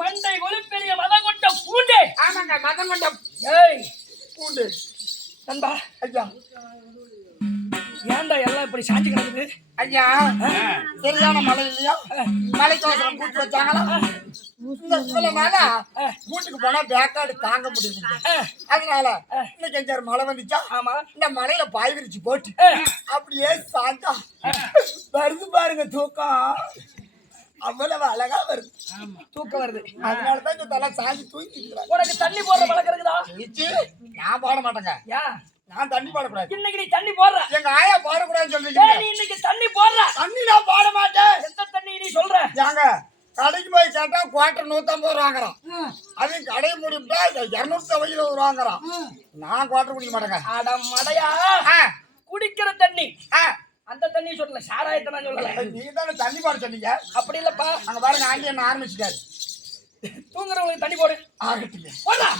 மண்டை ஒலிப்பெரிய மதம் கொண்ட பூண்டு. ஆமாங்க, மதம் கொண்ட பூண்டு. நண்பா, ஐயா ஏன்டா எல்லாம் இப்படி சாஞ்சி கிடக்குது? ஐயா, சரியான மழை இல்லையா? மழை தோசரம் கூட்டு வச்சாங்களா? இவ்வளவு நாளா கூட்டுக்கு போனா பேக்காடு தாங்க முடியல. அதனால இன்னைக்கு எங்க மழை வந்துச்சா? ஆமா, இந்த மலையில பாய் விரிச்சு போட்டு அப்படியே சாந்தா வருது பாருங்க தூக்கம். அவ்வளவு அழகா வருது. தூக்கம் வருது. அதனாலதான் இந்த தலை சாஞ்சி தூக்கி. உனக்கு தண்ணி போடுற பழக்கம் இருக்குதா? நான் போட மாட்டேங்க. ஏன்? நான் தண்ணி போடக்கூடாது. இன்னைக்கு நீ தண்ணி போடுற. எங்க ஆயா போடக்கூடாதுன்னு சொல்றீங்க. நீ இன்னைக்கு தண்ணி போடுற. தண்ணி நான் போட மாட்டேன். எந்த தண்ணி நீ சொல்ற? ஏங்க, கடைக்கு போய் கேட்டா குவார்டர் 150 ரூபா வாங்குறான். அதையும் கடையை முடிவிட்டா 220 ரூபா வாங்குறான். நான் குவார்டர் குடிக்க மாட்டேங்க. அட மடையா, குடிக்கிற தண்ணி அந்த தண்ணி சொல்லல, சாராயத்தை நான் சொல்லல. நீ தானே தண்ணி போட சொன்னீங்க. அப்படி இல்லப்பா. அங்க பாருங்க, ஆண்டி என்ன ஆரம்பிச்சுட்டாரு. தூங்குறவங்களுக்கு தண்ணி போடு. ஆகட்டுங்க. போடா.